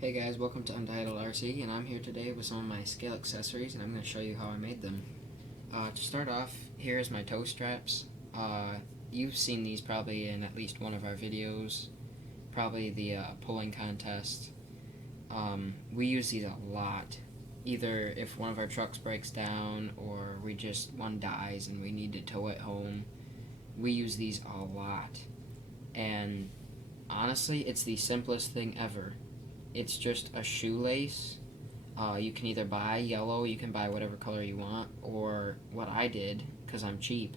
Hey guys, welcome to Untitled RC, and I'm here today with some of my scale accessories, and I'm going to show you how I made them. To start off, here's my toe straps. You've seen these probably in at least one of our videos, probably the pulling contest. We use these a lot, either if one of our trucks breaks down or one dies and we need to tow it home. We use these a lot, and honestly, it's the simplest thing ever. It's just a shoelace. You can either buy yellow, you can buy whatever color you want, or what I did, because I'm cheap,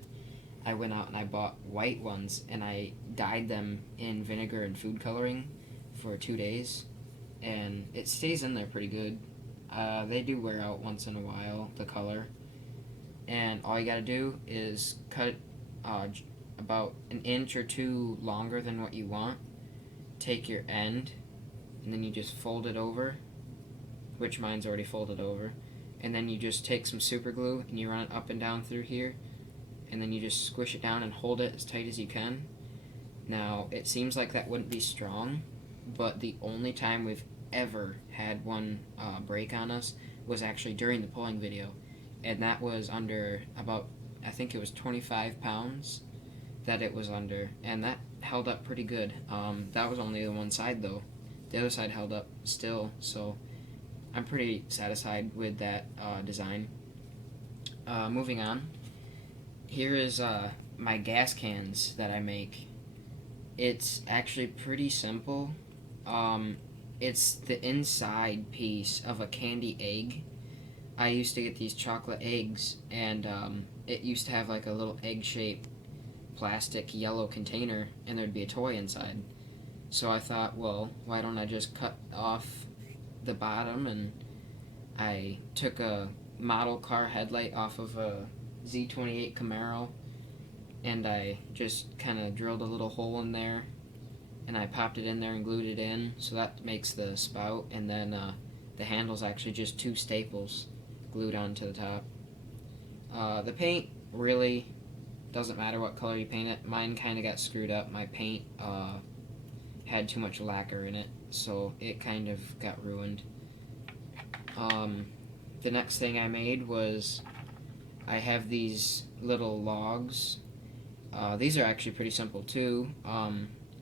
I went out and I bought white ones and I dyed them in vinegar and food coloring for 2 days, and it stays in there pretty good. They do wear out once in a while, the color, and all you gotta do is cut about an inch or two longer than what you want. Take your end and then you just fold it over, which mine's already folded over, and then you just take some super glue and you run it up and down through here, and then you just squish it down and hold it as tight as you can. Now, it seems like that wouldn't be strong, but the only time we've ever had one break on us was actually during the pulling video, and that was under about, I think it was 25 pounds that it was under, and that held up pretty good. That was only the one side though. The other side held up still, so I'm pretty satisfied with that design. Moving on, here is my gas cans that I make. It's actually pretty simple. It's the inside piece of a candy egg. I used to get these chocolate eggs, and it used to have like a little egg-shaped plastic yellow container, and there'd be a toy inside. So I thought, well, why don't I just cut off the bottom, and I took a model car headlight off of a Z28 Camaro, and I just kind of drilled a little hole in there, and I popped it in there and glued it in, so that makes the spout, and then the handle's actually just 2 staples glued onto the top. The paint really doesn't matter what color you paint it. Mine kind of got screwed up. My paint had too much lacquer in it, so it kind of got ruined. The next thing I made was I have these little logs. These are actually pretty simple too.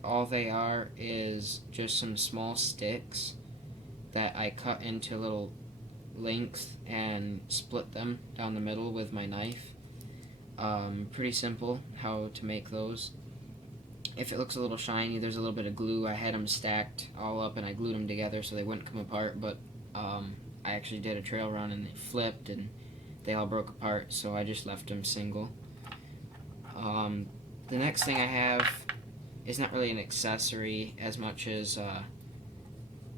All they are is just some small sticks that I cut into little lengths and split them down the middle with my knife. Pretty simple how to make those. If it looks a little shiny, there's a little bit of glue. I had them stacked all up and I glued them together so they wouldn't come apart, but I actually did a trail run and it flipped and they all broke apart, so I just left them single. The next thing I have is not really an accessory as much as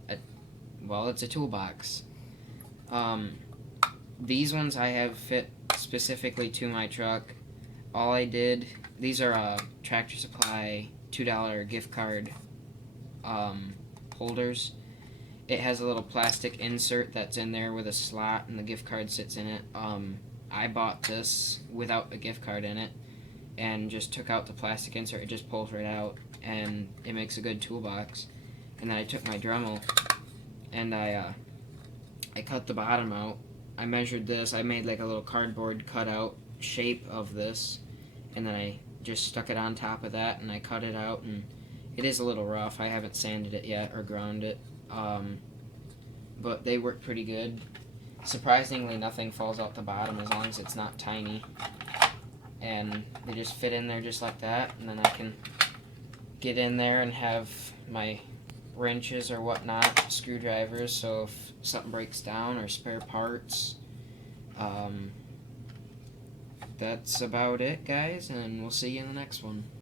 it's a toolbox. These ones I have fit specifically to my truck. All I did, these are Tractor Supply $2 gift card holders. It has a little plastic insert that's in there with a slot, and the gift card sits in it. I bought this without a gift card in it and just took out the plastic insert. It just pulls right out, and it makes a good toolbox. And then I took my Dremel and I cut the bottom out. I measured this. I made like a little cardboard cutout shape of this, and then I just stuck it on top of that, and I cut it out, and it is a little rough. I haven't sanded it yet or ground it, but they work pretty good. Surprisingly, nothing falls out the bottom as long as it's not tiny, and they just fit in there just like that, and then I can get in there and have my wrenches or whatnot, screwdrivers, so if something breaks down or spare parts. That's about it, guys, and we'll see you in the next one.